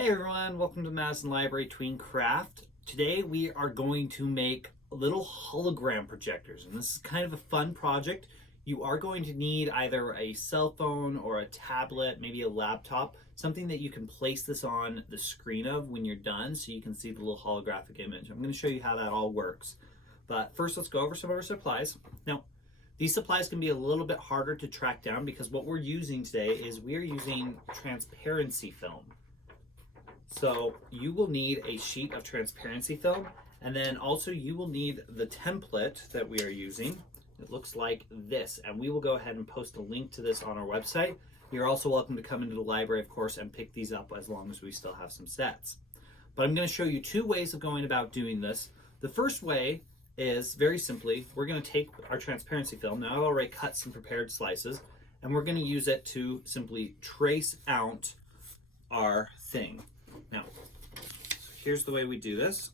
Hey everyone, welcome to Madison Library Tween Craft. Today we are going to make little hologram projectors, and this is kind of a fun project. You are going to need either a cell phone or a tablet, maybe a laptop, something that you can place this on the screen of when you're done so you can see the little holographic image. I'm going to show you how that all works. But first let's go over some of our supplies. Now, these supplies can be a little bit harder to track down because what we're using today is we are using transparency film. So you will need a sheet of transparency film, and then also you will need the template that we are using. It looks like this, and we will go ahead and post a link to this on our website. You're also welcome to come into the library, of course, and pick these up as long as we still have some sets. But I'm going to show you two ways of going about doing this. The first way is very simply, we're going to take our transparency film. Now I've already cut some prepared slices, and we're going to use it to simply trace out our thing. Now, here's the way we do this.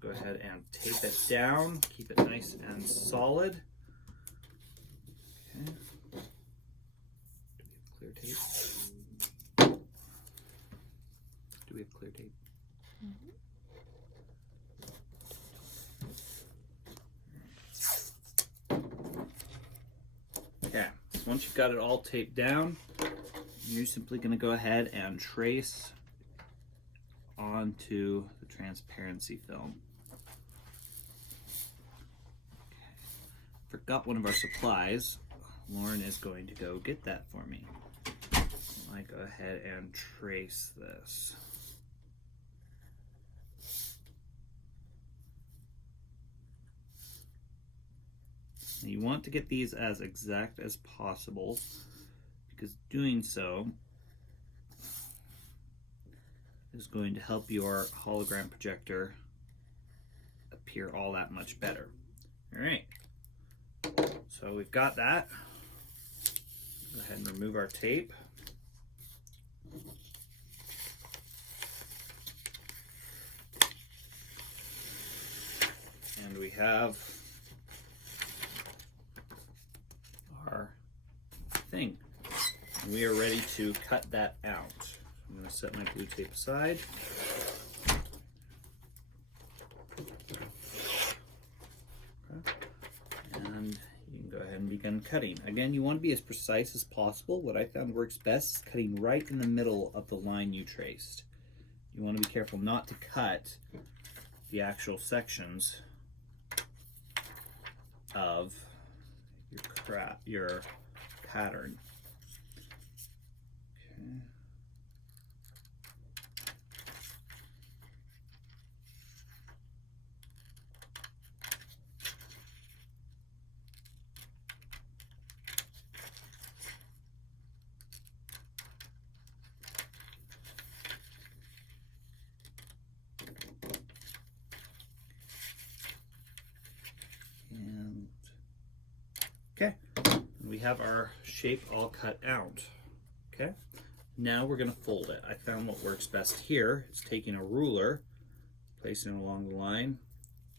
Go ahead and tape it down, keep it nice and solid. Okay. Do we have clear tape? Do we have clear tape? Mm-hmm. Okay, so once you've got it all taped down, you're simply going to go ahead and trace onto the transparency film. Okay. Forgot one of our supplies. Lauren is going to go get that for me. I go ahead and trace this. You want to get these as exact as possible because doing so is going to help your hologram projector appear all that much better. All right, so we've got that. Go ahead and remove our tape. And we have our thing. And we are ready to cut that out. I'm going to set my blue tape aside. Okay. And you can go ahead and begin cutting. Again, you want to be as precise as possible. What I found works best is cutting right in the middle of the line you traced. You want to be careful not to cut the actual sections of your pattern. Okay. Okay, we have our shape all cut out. Okay, now we're going to fold it. I found what works best here is taking a ruler, placing it along the line,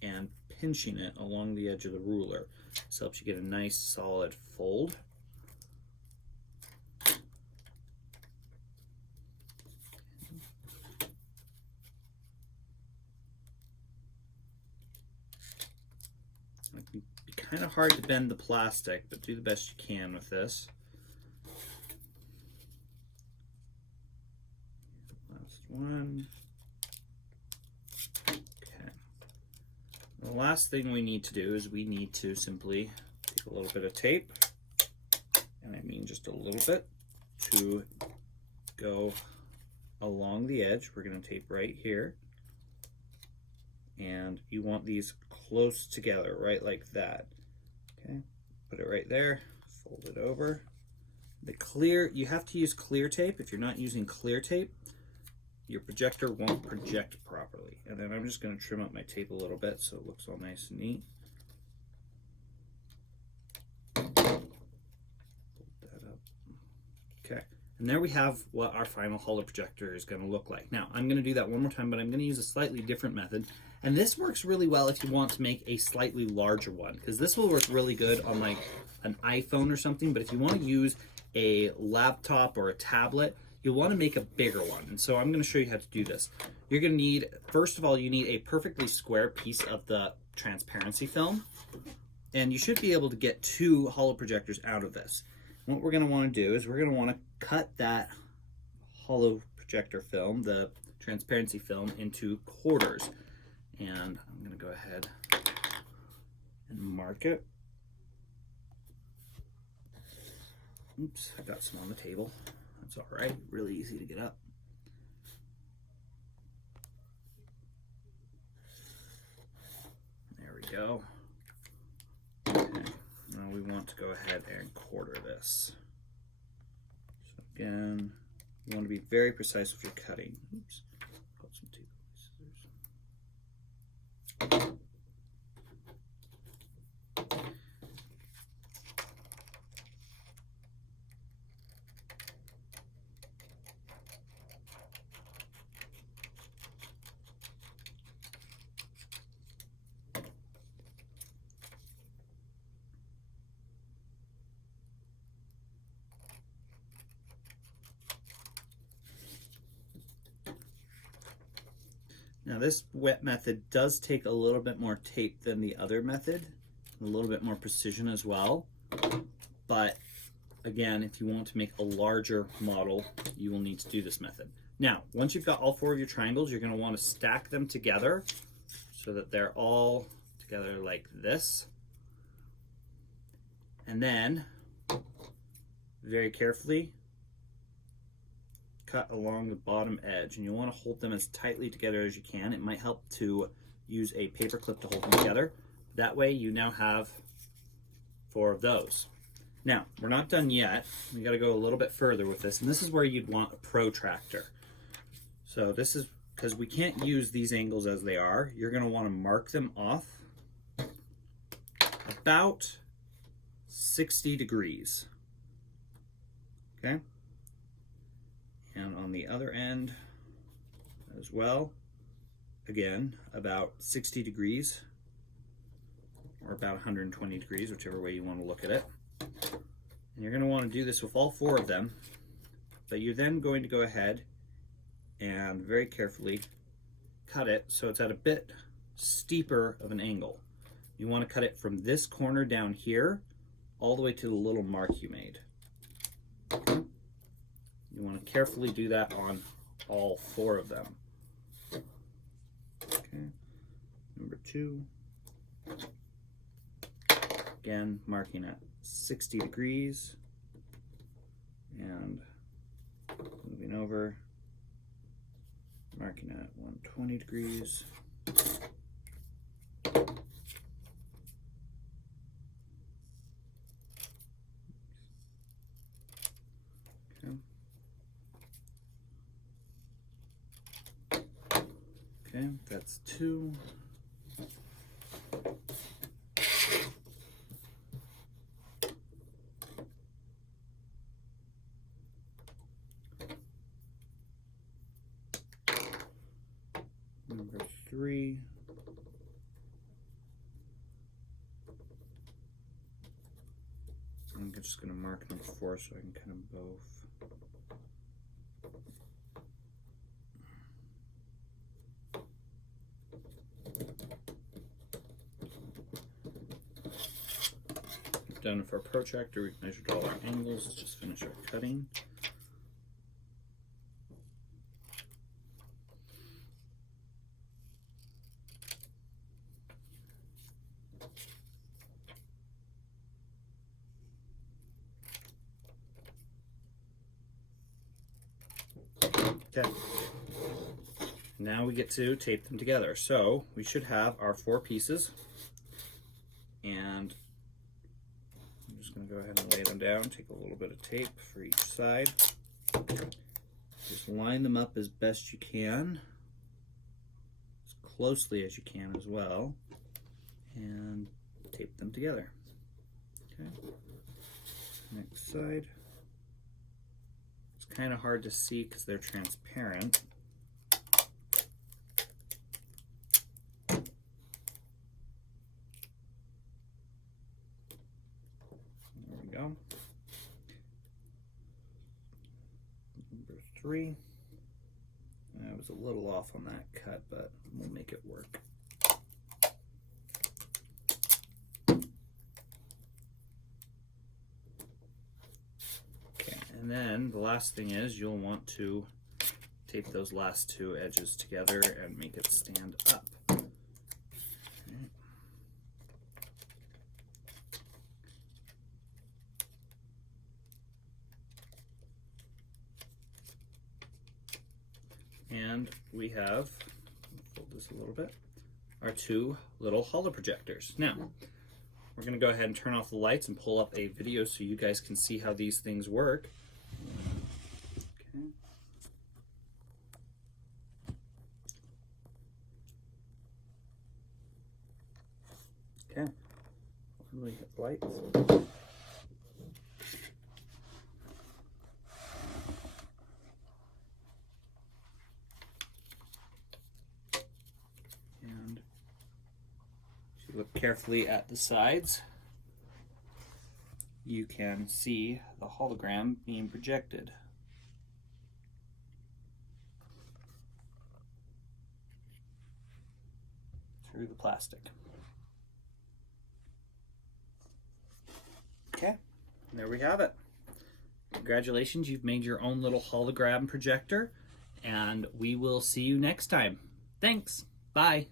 and pinching it along the edge of the ruler. This helps you get a nice solid fold. It can be kind of hard to bend the plastic, but do the best you can with this. Last one. Okay. The last thing we need to do is we need to simply take a little bit of tape, and I mean just a little bit, to go along the edge. We're going to tape right here. And you want these close together, right like that. Okay, put it right there, fold it over. The clear, you have to use clear tape. If you're not using clear tape, your projector won't project properly. And then I'm just going to trim up my tape a little bit so it looks all nice and neat. Fold that up. Okay, And there we have what our final holo-projector is going to look like. Now, I'm going to do that one more time, but I'm going to use a slightly different method. And this works really well if you want to make a slightly larger one, because this will work really good on like an iPhone or something. But if you want to use a laptop or a tablet, you'll want to make a bigger one. And so I'm going to show you how to do this. You're going to need, first of all, you need a perfectly square piece of the transparency film. And you should be able to get 2 holo-projectors out of this. What we're going to want to do is we're going to want to cut that holo-projector film, the transparency film, into quarters. And I'm going to go ahead and mark it. Oops, I got some on the table. That's all right, really easy to get up. There we go. Okay. Now we want to go ahead and quarter this. So again, you want to be very precise if you're cutting. Oops, got some teeth. Scissors. Now this wet method does take a little bit more tape than the other method, a little bit more precision as well. But again, if you want to make a larger model, you will need to do this method. Now, once you've got all 4 of your triangles, you're going to want to stack them together so that they're all together like this. And then, very carefully, cut along the bottom edge, and you want to hold them as tightly together as you can. It might help to use a paper clip to hold them together. That way you now have 4 of those. Now, we're not done yet. We got to go a little bit further with this, and this is where you'd want a protractor. So this is, because we can't use these angles as they are, you're going to want to mark them off about 60 degrees. Okay? And on the other end as well, again, about 60 degrees or about 120 degrees, whichever way you want to look at it. And you're going to want to do this with all 4 of them, but you're then going to go ahead and very carefully cut it so it's at a bit steeper of an angle. You want to cut it from this corner down here all the way to the little mark you made. Okay? You want to carefully do that on all 4 of them. Okay, number 2. Again, marking at 60 degrees and moving over, marking at 120 degrees. Okay, that's 2. Number 3. I'm just going to mark number 4 so I can cut them both. Done for a protractor. We've measured all our angles. Let's just finish our cutting. Okay. Now we get to tape them together. So we should have our 4 pieces, and I'm just going to go ahead and lay them down, take a little bit of tape for each side. Just line them up as best you can, as closely as you can as well, and tape them together. Okay. Next side. It's kind of hard to see because they're transparent. There we go. Number 3. I was a little off on that cut, but we'll make it work. Okay, and then the last thing is you'll want to tape those last 2 edges together and make it stand up. And we have, fold this a little bit, our 2 little holo-projectors. Now, we're going to go ahead and turn off the lights and pull up a video so you guys can see how these things work. Okay. When we hit the lights. And if you look carefully at the sides, you can see the hologram being projected. Through the plastic. Okay, there we have it. Congratulations, you've made your own little hologram projector, and we will see you next time. Thanks. Bye.